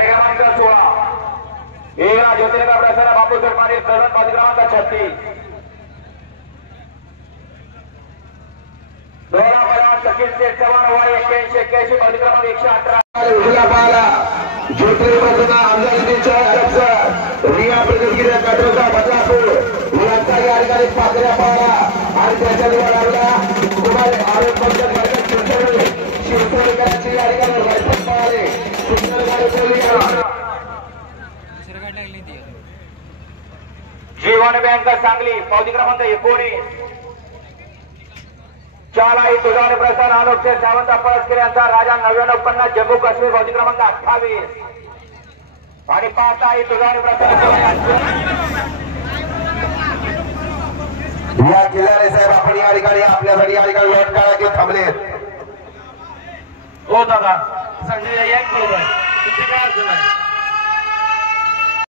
क्रमांक 16 एकला ज्योतिर्लिंग प्रसन्न बापू सरपाणी प्रधान पादी क्रमांक 36 दोला बळा सचिन शेठ चव्हाण वारी 81 पादी क्रमांक 118 उजला पाला ज्योतिर्लिंग प्रसन्न आमदारांच्या अध्यक्ष रिया प्रतिनिधी काटोचा बदलापूर यांचा या ठिकाणी पाकऱ्या पाला आणि त्याच्या निवडाला कुमार आरोप पंचायत वर्गात चिंचवली शिवसेनेकरांची या ठिकाणी रायफल पाले जीवन बँक सांगली पावती क्रमांक 19 चालाई तुझावर प्रसाद आलोकचे सावंत पळसकर यांचा राजा 9950 जम्मू काश्मीर पावती क्रमांक 28 आणि 5 आई तुझावर प्रसाद या जिल्ह्याने साहेब आपण या ठिकाणी आपल्यासाठी या ठिकाणी वेळ काळा घेत थांबलेत. हो दादा संजय एक बरोबर किती काय अडचण आहे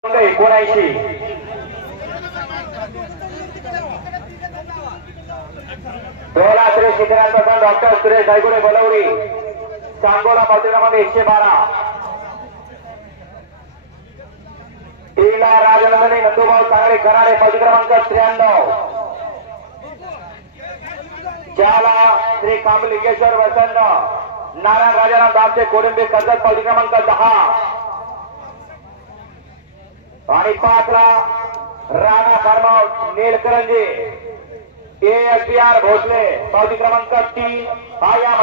79 दोला श्री शिखरात प्रधान डॉक्टर सुरेश धायगुडे बलवडी सांगोला पावती क्रमांक 112 तीला राजनंदनी नंदुभाऊ सांगळे कराडे पावती क्रमांक 93 ज्याला श्री कामलिंगेश्वर वसंत नारायण राजाराम दामचे कोडंबे कर्जत पावती क्रमांक 10 आणि 5 ला राणा फार्माउस नीलकरंजी ASPR भोसले पावती क्रमांक 3 हा या